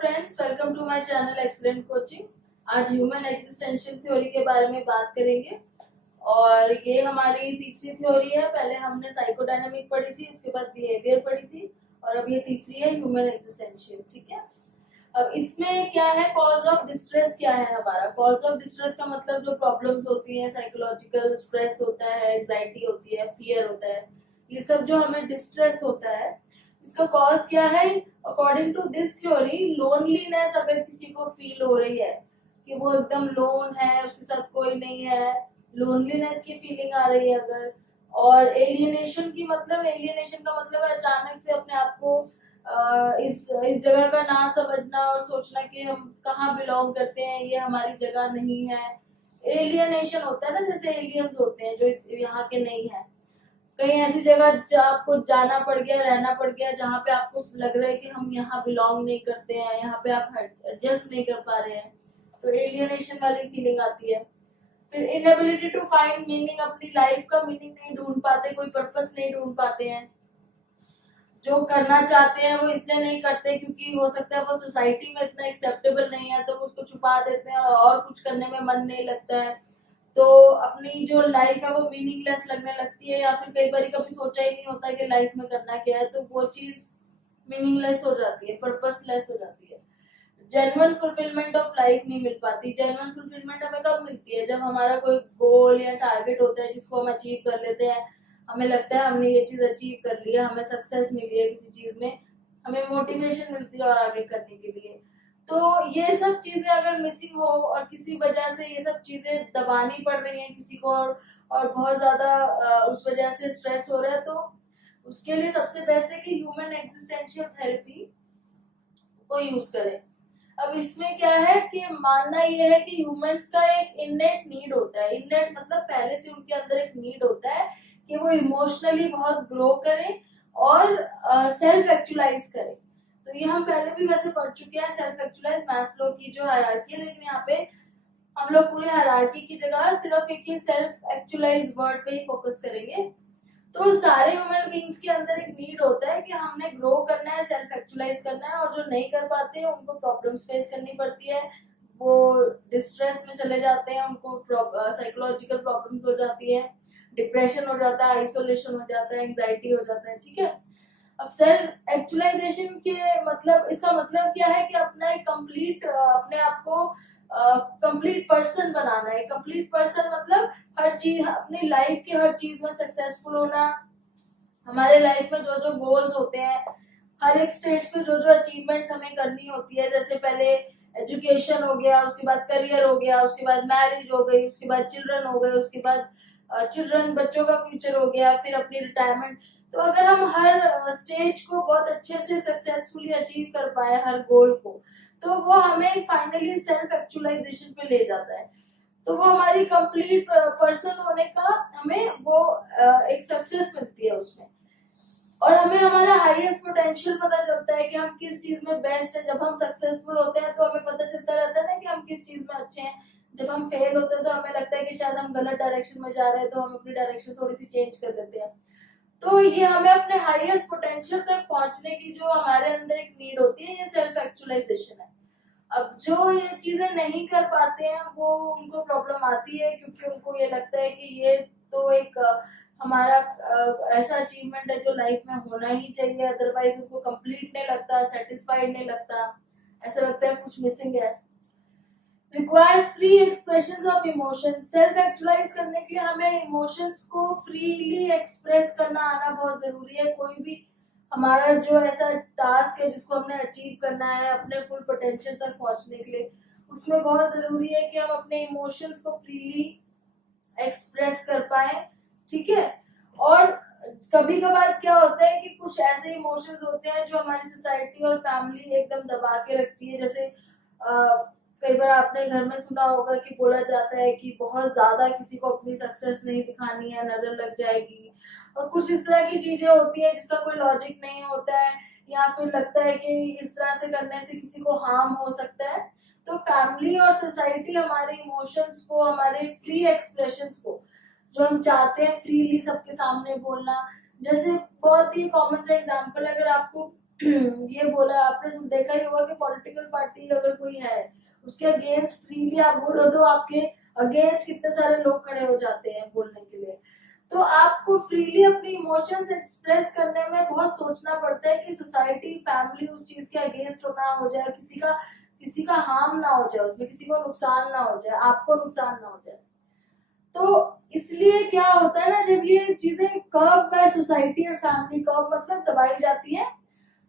Friends, welcome to my channel excellent coaching. आज human existential theory के बारे में बात करेंगे और ये हमारी तीसरी थ्योरी है। पहले हमने साइकोडायनामिक पढ़ी थी, उसके बाद बिहेवियर पढ़ी थी और अब ये तीसरी है ह्यूमन एग्जिस्टेंशियल। ठीक है, अब इसमें क्या है, कॉज ऑफ डिस्ट्रेस क्या है हमारा। कॉज ऑफ डिस्ट्रेस का मतलब जो प्रॉब्लम्स होती हैं, साइकोलॉजिकल स्ट्रेस होता है, एंजाइटी होती है, फियर होता है, ये सब जो हमें डिस्ट्रेस होता है इसका कॉज क्या है। According to this theory, loneliness अगर किसी को फील हो रही है कि वो एकदम लोन है, उसके साथ कोई नहीं है, लोनलीनेस की फीलिंग आ रही है अगर, और एलियनेशन का मतलब है अचानक से अपने आप को इस जगह का ना समझना और सोचना कि हम कहाँ बिलोंग करते हैं, ये हमारी जगह नहीं है। एलियनेशन होता है ना, जैसे एलियंस होते हैं जो यहाँ के नहीं है, कहीं ऐसी जगह आपको जाना पड़ गया, रहना पड़ गया जहाँ पे आपको लग रहा है कि हम यहाँ बिलोंग नहीं करते हैं, यहाँ पे आप एडजस्ट नहीं कर पा रहे हैं, तो एलियनेशन वाली फीलिंग आती है। फिर इनएबिलिटी टू फाइंड मीनिंग, अपनी लाइफ का मीनिंग नहीं ढूंढ पाते, कोई पर्पस नहीं ढूंढ पाते हैं। जो करना चाहते हैं वो इसलिए नहीं करते क्योंकि हो सकता है वो सोसाइटी में इतना एक्सेप्टेबल नहीं है, तो उसको छुपा देते हैं और कुछ करने में मन नहीं लगता है, तो अपनी जो लाइफ है वो मीनिंगलेस लगने लगती है, या फिर कई बार कभी सोचा ही नहीं होता कि लाइफ में करना क्या है, तो वो चीज मीनिंगलेस हो जाती है, पर्पसलेस हो जाती है। जेन्युइन फुलफिलमेंट ऑफ लाइफ नहीं मिल पाती। जेन्युइन फुलफिलमेंट हमें कब मिलती है, जब हमारा कोई गोल या टारगेट होता है जिसको हम अचीव कर लेते हैं, हमें लगता है हमने ये चीज अचीव कर लिया, हमें सक्सेस मिली है किसी चीज में, हमें मोटिवेशन मिलती है और आगे करने के लिए। तो ये सब चीजें अगर मिसिंग हो और किसी वजह से ये सब चीजें दबानी पड़ रही हैं किसी को, और बहुत ज्यादा उस वजह से स्ट्रेस हो रहा है, तो उसके लिए सबसे बेस्ट है कि ह्यूमन एग्जिस्टेंशियल थेरेपी को यूज करें। अब इसमें क्या है कि मानना यह है कि ह्यूमंस का एक इननेट नीड होता है। इननेट मतलब पहले से उनके अंदर एक नीड होता है कि वो इमोशनली बहुत ग्रो करें और सेल्फ एक्चुअलाइज करें। तो ये हम पहले भी वैसे पढ़ चुके हैं, सेल्फ एक्चुअलाइज मैस्लो की जो हायरार्की है, लेकिन यहाँ पे हम लोग पूरे हायरार्की की जगह सिर्फ एक ही सेल्फ एक्चुअलाइज वर्ड पे ही फोकस करेंगे। तो सारे ह्यूमन बींग्स के अंदर एक नीड होता है कि हमने ग्रो करना है, सेल्फ एक्चुअलाइज करना है, और जो नहीं कर पाते हैं उनको प्रॉब्लम्स फेस करनी पड़ती है, वो डिस्ट्रेस में चले जाते हैं, उनको साइकोलॉजिकल प्रॉब्लम्स हो जाती है, डिप्रेशन हो जाता है, आइसोलेशन हो जाता है, एंजाइटी हो जाता है। ठीक है, अब सेल्फ एक्चुअलाइजेशन के मतलब, इसका मतलब क्या है कि अपना एक कंप्लीट अपने आप को कंप्लीट पर्सन बनाना है। कंप्लीट पर्सन मतलब हर चीज, अपनी लाइफ की हर चीज में सक्सेसफुल होना। हमारे लाइफ में जो जो गोल्स होते हैं, हर एक स्टेज पे जो जो अचीवमेंट्स हमें करनी होती है, जैसे पहले एजुकेशन हो गया, उसके बाद करियर हो गया, उसके बाद मैरिज हो गई, उसके बाद चिल्ड्रन हो गए, उसके बाद चिल्ड्रन बच्चों का फ्यूचर हो गया, फिर अपनी रिटायरमेंट। तो अगर हम हर स्टेज को बहुत अच्छे से सक्सेसफुली अचीव कर पाए, हर गोल को, तो वो हमें फाइनली सेल्फ एक्चुअलाइजेशन पे ले जाता है। तो वो हमारी कंप्लीट पर्सन होने का हमें वो एक सक्सेस मिलती है उसमें, और हमें हमारा हाईएस्ट पोटेंशियल पता चलता है कि हम किस चीज में बेस्ट है। जब हम सक्सेसफुल होते हैं तो हमें पता चलता रहता है ना कि हम किस चीज में अच्छे हैं। जब हम फेल होते हैं तो हमें लगता है कि शायद हम गलत डायरेक्शन में जा रहे हैं, तो हम अपनी डायरेक्शन थोड़ी सी चेंज कर लेते हैं। तो ये हमें अपने हाईएस्ट पोटेंशियल तक पहुंचने की जो हमारे अंदर एक नीड होती है, ये सेल्फ एक्चुअलाइजेशन है। अब जो ये चीजें नहीं कर पाते हैं वो उनको प्रॉब्लम आती है, क्योंकि उनको ये लगता है कि ये तो एक हमारा ऐसा अचीवमेंट है जो लाइफ में होना ही चाहिए, अदरवाइज उनको कंप्लीट नहीं लगता, सेटिस्फाइड नहीं लगता, ऐसा लगता है कुछ मिसिंग है। Require free expression of emotion. Self actualise करने के लिए हमें इमोशंस को फ्रीली एक्सप्रेस करना आना बहुत जरूरी है। कोई भी हमारा जो ऐसा टास्क है जिसको हमने अचीव करना है अपने फुल पोटेंशियल तक पहुंचने के लिए, उसमें बहुत जरूरी है कि हम अपने इमोशंस को फ्रीली एक्सप्रेस कर पाए। ठीक है, और कभी कभार क्या होता है कि कुछ ऐसे इमोशंस होते हैं जो हमारी सोसाइटी और फैमिली एकदम दबा के रखती है। जैसे कई बार आपने घर में सुना होगा कि बोला जाता है कि बहुत ज्यादा किसी को अपनी सक्सेस नहीं दिखानी है, नजर लग जाएगी, और कुछ इस तरह की चीजें होती है जिसका कोई लॉजिक नहीं होता है, या फिर लगता है कि इस तरह से करने से किसी को हार्म हो सकता है। तो फैमिली और सोसाइटी हमारे इमोशंस को, हमारे फ्री एक्सप्रेशंस को, जो हम चाहते हैं फ्रीली सबके सामने बोलना, जैसे बहुत ही कॉमन सा एग्जांपल, अगर आपको ये बोला, आपने देखा ही होगा कि पॉलिटिकल पार्टी अगर कोई है उसके अगेंस्ट फ्रीली आप बोलो तो आपके अगेंस्ट कितने सारे लोग खड़े हो जाते हैं बोलने के लिए। तो आपको फ्रीली अपनी इमोशंस एक्सप्रेस करने में बहुत सोचना पड़ता है कि सोसाइटी फैमिली उस चीज के अगेंस्ट ना हो जाए, किसी का हार्म ना हो जाए, उसमें किसी को नुकसान ना हो जाए, आपको नुकसान ना हो जाए। तो इसलिए क्या होता है ना, जब ये चीजें कर्व बाय सोसाइटी और फैमिली कर्व मतलब दबाई जाती है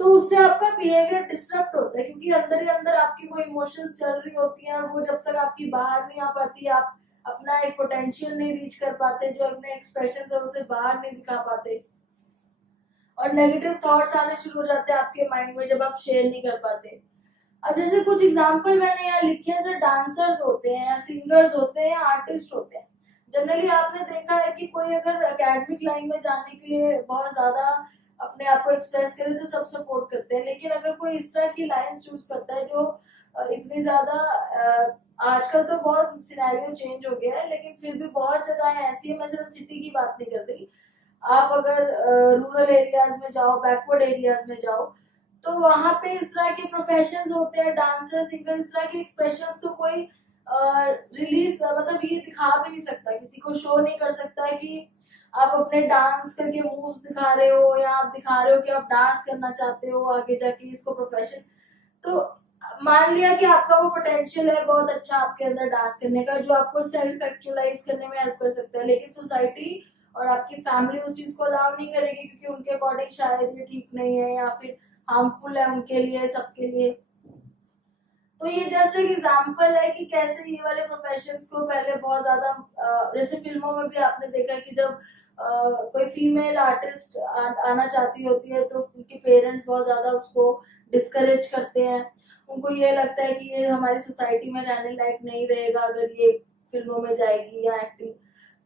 तो उससे आपका बिहेवियर डिस्टर्ब होता है, क्योंकि अंदर ही अंदर आपकी वो इमोशंस चल रही होती हैं और वो जब तक आपकी बाहर नहीं आ पाती, आप अपना एक पोटेंशियल नहीं रीच कर पाते, जो अपने एक्सप्रेशन है उसे बाहर नहीं दिखा पाते, और नेगेटिव थॉट्स आने शुरू हो जाते हैं आपके माइंड में जब आप शेयर नहीं कर पाते। अब जैसे कुछ एग्जांपल मैंने यहाँ लिखे हैं, जैसे डांसर्स होते हैं या सिंगर्स होते हैं या आर्टिस्ट होते हैं। जनरली आपने देखा है कि कोई अगर एकेडमिक लाइन में जाने के लिए बहुत ज्यादा अपने आप को एक्सप्रेस करे तो सब सपोर्ट करते हैं, लेकिन अगर कोई इस तरह की लाइंस चूज करता है जो इतनी ज्यादा आजकल तो बहुत सिनेरियो चेंज हो गया है, लेकिन फिर भी बहुत जगह ऐसी है, मैं सिर्फ सिटी की बात नहीं कर रही, आप अगर रूरल एरियाज में जाओ, बैकवर्ड एरियाज में जाओ, तो वहां पे इस तरह के प्रोफेशंस होते हैं, डांसर सिंगर, इस तरह के एक्सप्रेशंस तो कोई रिलीज मतलब ये दिखा भी नहीं सकता, किसी को शो नहीं कर सकता है कि आप अपने डांस करके मूव्स दिखा रहे हो या आप दिखा रहे हो कि आप डांस करना चाहते हो आगे जाके इसको प्रोफेशन। तो मान लिया कि आपका वो पोटेंशियल है बहुत अच्छा आपके अंदर डांस करने का, जो आपको सेल्फ एक्चुअलाइज करने में हेल्प कर सकता है, लेकिन सोसाइटी और आपकी फैमिली उस चीज को अलाउ नहीं करेगी, क्योंकि उनके अकॉर्डिंग शायद ये ठीक नहीं है या फिर हार्मफुल है उनके लिए, सबके लिए। तो ये जस्ट एक एग्जांपल है कि कैसे ये वाले प्रोफेशंस को पहले बहुत ज्यादा जैसे फिल्मों में भी आपने देखा है कि जब कोई फीमेल आर्टिस्ट आना चाहती होती है तो उनके पेरेंट्स बहुत ज्यादा उसको डिस्करेज करते हैं, उनको ये लगता है कि ये हमारी सोसाइटी में रहने लायक नहीं रहेगा अगर ये फिल्मों में जाएगी या एक्टिंग।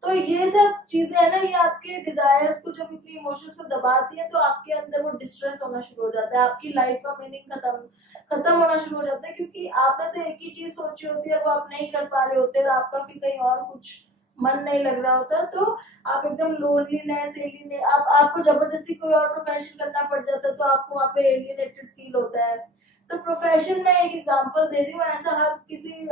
तो ये सब चीजें है ना, ये आपके डिजायर्स को जब इतनी इमोशंस को दबाती है तो आपके अंदर वो डिस्ट्रेस होना शुरू हो जाता है, आपकी लाइफ का मीनिंग खत्म होना शुरू हो जाता है, क्योंकि आपने तो एक ही चीज सोची होती है और वो आप नहीं कर पा रहे होते और आपका फिर कहीं और कुछ मन नहीं लग रहा होता, तो आप एकदम लोनलीनेस एलियनेट, आपको जबरदस्ती कोई और प्रोफेशन करना पड़ जाता है तो आपको वहाँ पे एलियनेटेड फील होता है। तो प्रोफेशन में एक एग्जांपल दे रही हूँ, ऐसा हर किसी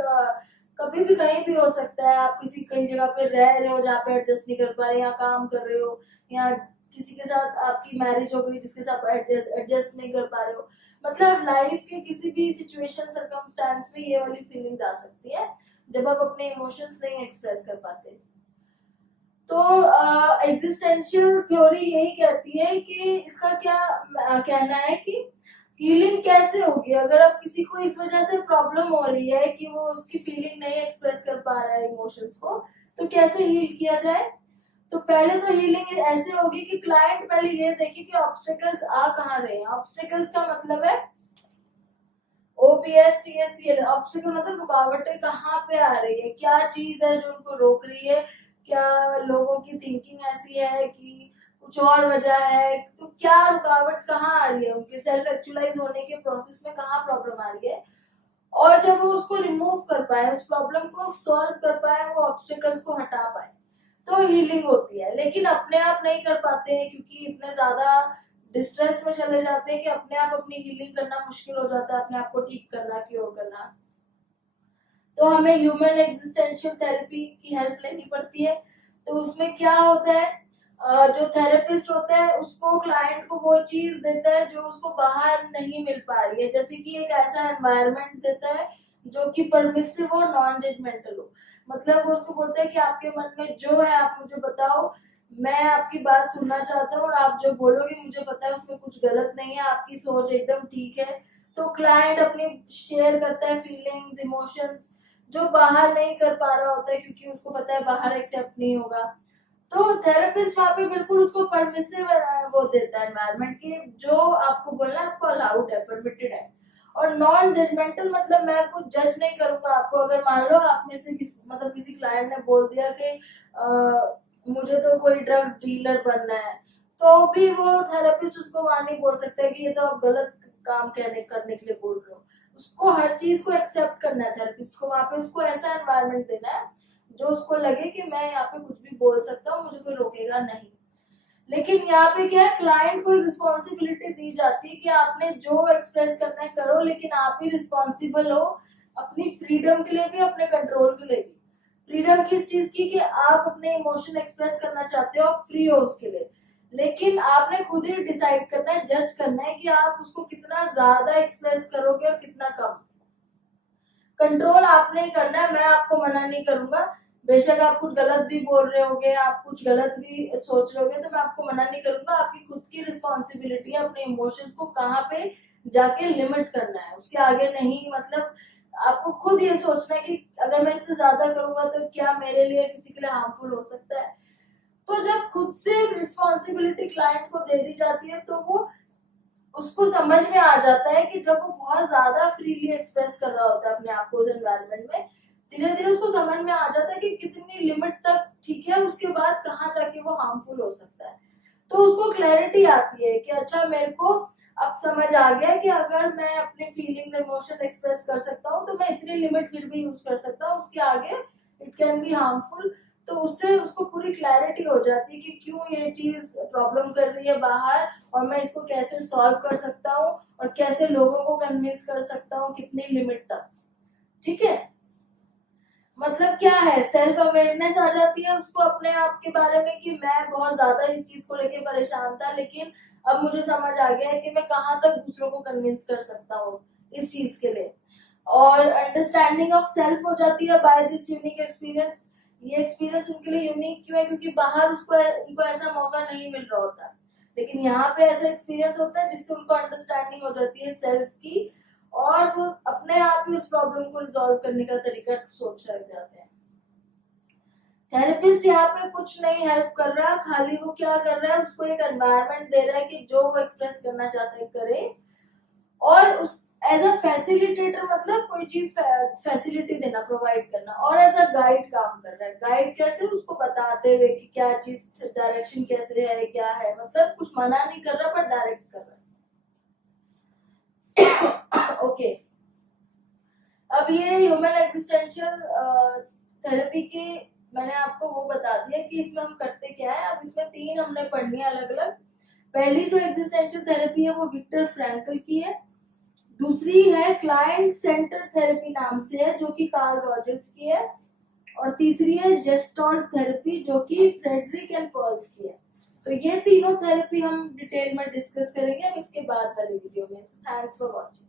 कभी भी कहीं भी हो सकता है, आप किसी कई जगह पे रह रहे हो जहाँ पे एडजस्ट नहीं कर पा रहे, या काम कर रहे हो, या किसी के साथ आपकी मैरिज हो गई जिसके साथ एडजस्ट नहीं कर पा रहे हो, मतलब लाइफ के किसी भी सिचुएशन सर्कमस्टांस में ये वाली फीलिंग्स आ सकती है जब आप अपने इमोशंस नहीं एक्सप्रेस कर पाते। तो एग्जिस्टेंशियल थ्योरी यही कहती है कि इसका क्या कहना है कि हीलिंग कैसे होगी अगर अब किसी को इस वजह से प्रॉब्लम हो रही है कि वो उसकी फीलिंग नहीं एक्सप्रेस कर पा रहा है इमोशंस को, तो कैसे हील किया जाए। तो पहले तो हीलिंग ऐसे होगी कि क्लाइंट पहले ये देखे कि ऑब्स्टेकल्स आ कहाँ रहे हैं। ऑब्स्टेकल्स का मतलब है OPSTSCL, ऑब्स्टेकल मतलब रुकावटें कहाँ पे आ रही है, क्या चीज है जो उनको रोक रही है, क्या लोगों की थिंकिंग ऐसी है कि कुछ और वजह है, तो क्या रुकावट कहाँ आ रही है, उनके सेल्फ एक्चुअलाइज होने के प्रोसेस में कहाँ प्रॉब्लम आ रही है, और जब वो उसको रिमूव कर पाए, उस प्रॉब्लम को सॉल्व कर पाए, वो ऑब्स्टेकल्स को हटा पाए, तो हीलिंग होती है। लेकिन अपने आप नहीं कर पाते हैं क्योंकि इतने ज्यादा डिस्ट्रेस में चले जाते हैं कि अपने आप अपनी हीलिंग करना मुश्किल हो जाता है, अपने आप को ठीक करना, क्योर करना। तो हमें ह्यूमन एग्जिस्टेंशियल थेरेपी की हेल्प लेनी पड़ती है। तो उसमें क्या होता है, जो थेरेपिस्ट होता है उसको क्लाइंट को वो चीज देता है जो उसको बाहर नहीं मिल पा रही है, जैसे कि एक ऐसा एनवायरनमेंट देता है जो कि परमिसिव और नॉन जजमेंटल हो, मतलब वो उसको बोलता है कि आपके मन में जो है आप मुझे बताओ, मैं आपकी बात सुनना चाहता हूँ और आप जो बोलोगे मुझे पता है उसमें कुछ गलत नहीं है, आपकी सोच एकदम ठीक है। तो क्लाइंट अपनी शेयर करता है फीलिंग्स इमोशंस जो बाहर नहीं कर पा रहा होता है, क्योंकि उसको पता है बाहर एक्सेप्ट नहीं होगा। तो थेरेपिस्ट वहाँ पे बिल्कुल उसको परमिसिव वो देता है एनवायरनमेंट की, जो आपको बोलना आपको अलाउड है, परमिटेड है। और नॉन जजमेंटल मतलब मैं कुछ जज नहीं करूंगा आपको, अगर मान लो आप में से मतलब किसी क्लाइंट ने बोल दिया कि मुझे तो कोई ड्रग डीलर बनना है, तो भी वो थेरेपिस्ट उसको वहां नहीं बोल सकता है कि ये तो आप गलत काम करने के लिए बोल रहे हो। उसको हर चीज को एक्सेप्ट करना है, थेरेपिस्ट को वहां पे उसको ऐसा एनवायरनमेंट देना है जो उसको लगे कि मैं यहाँ पे कुछ भी बोल सकता हूँ, मुझे कोई रोकेगा नहीं। लेकिन यहाँ पे क्या है, क्लाइंट को एक रिस्पॉन्सिबिलिटी दी जाती है कि आपने जो एक्सप्रेस करना है करो, लेकिन आप ही रिस्पॉन्सिबल हो अपनी फ्रीडम के लिए भी, अपने कंट्रोल के लिए भी। फ्रीडम किस चीज की, कि आप अपने इमोशन एक्सप्रेस करना चाहते हो, आप फ्री हो उसके लिए, लेकिन आपने खुद ही डिसाइड करना है, जज करना है कि आप उसको कितना ज्यादा एक्सप्रेस करोगे और कितना कम। कंट्रोल आपने करना है, मैं आपको मना नहीं करूंगा। बेशक आप कुछ गलत भी बोल रहे होगे, आप कुछ गलत भी सोच रहे होगे, तो मैं आपको मना नहीं करूंगा। आपकी खुद की रिस्पॉन्सिबिलिटी है अपने इमोशंस को कहाँ पे जाके लिमिट करना है, उसके आगे नहीं। मतलब आपको खुद ये सोचना है कि अगर मैं इससे ज्यादा करूंगा तो क्या मेरे लिए किसी के लिए हार्मफुल हो सकता है। तो जब खुद से रिस्पॉन्सिबिलिटी क्लाइंट को दे दी जाती है, तो वो उसको समझ में आ जाता है कि जब वो बहुत ज्यादा फ्रीली एक्सप्रेस कर रहा होता है अपने आप को उस एनवायरनमेंट में, धीरे धीरे उसको समझ में आ जाता है कि कितनी लिमिट तक ठीक है, उसके बाद कहाँ जाके वो हार्मफुल हो सकता है। तो उसको क्लैरिटी आती है कि अच्छा, मेरे को अब समझ आ गया कि अगर मैं अपने फीलिंग्स इमोशन एक्सप्रेस कर सकता हूँ तो मैं इतनी लिमिट फिर भी यूज कर सकता हूँ, उसके आगे इट कैन बी हार्मफुल। तो उससे उसको पूरी क्लैरिटी हो जाती है कि क्यों ये चीज प्रॉब्लम कर रही है बाहर, और मैं इसको कैसे सॉल्व कर सकता हूँ, और कैसे लोगों को कन्विंस कर सकता हूँ कितनी लिमिट तक। ठीक है, मतलब क्या है, सेल्फ अवेयरनेस आ जाती है उसको अपने आप के बारे में कि मैं बहुत ज्यादा इस चीज को लेके परेशान था, लेकिन अब मुझे समझ आ गया है कि मैं कहाँ तक दूसरों को कन्विंस कर सकता हूँ इस चीज के लिए। और अंडरस्टैंडिंग ऑफ सेल्फ हो जाती है बाय दिस यूनिक एक्सपीरियंस। ये एक्सपीरियंस उनके लिए यूनिक क्यों है, क्योंकि बाहर उनको ऐसा मौका नहीं मिल रहा होता, लेकिन यहाँ पे ऐसा एक्सपीरियंस होता है जिससे उनको अंडरस्टैंडिंग हो जाती है सेल्फ की, और वो अपने आप ही उस प्रॉब्लम को रिजॉल्व करने का तरीका सोच लग जाते हैं। थेरेपिस्ट यहाँ पे कुछ नहीं हेल्प कर रहा, खाली वो क्या कर रहा है, उसको एक एनवायरनमेंट दे रहा है कि जो वो एक्सप्रेस करना चाहता है करे, और उस एज अ फैसिलिटेटर, मतलब कोई चीज फैसिलिटी देना, प्रोवाइड करना, और एज अ गाइड काम कर रहा है। गाइड कैसे, उसको बताते हुए कि क्या चीज, डायरेक्शन कैसे है, क्या है, मतलब कुछ मना नहीं कर रहा पर डायरेक्ट कर रहा है। ओके, अब ये ह्यूमन एक्जिस्टेंशियल थेरेपी की मैंने आपको वो बता दिया कि इसमें हम करते क्या है। अब इसमें 3 हमने पढ़नी है अलग अलग। पहली जो एक्जिस्टेंशियल थेरेपी है वो विक्टर फ्रैंकल की है। दूसरी है क्लाइंट सेंटर थेरेपी नाम से है, जो कि कार्ल रॉजर्स की है। और तीसरी है जेस्टॉल्ट थेरेपी, जो कि फ्रेडरिक एंड पर्ल्स की है। तो ये तीनों थेरेपी हम डिटेल में डिस्कस करेंगे अब इसके बाद वाले वीडियो में। Thanks for watching.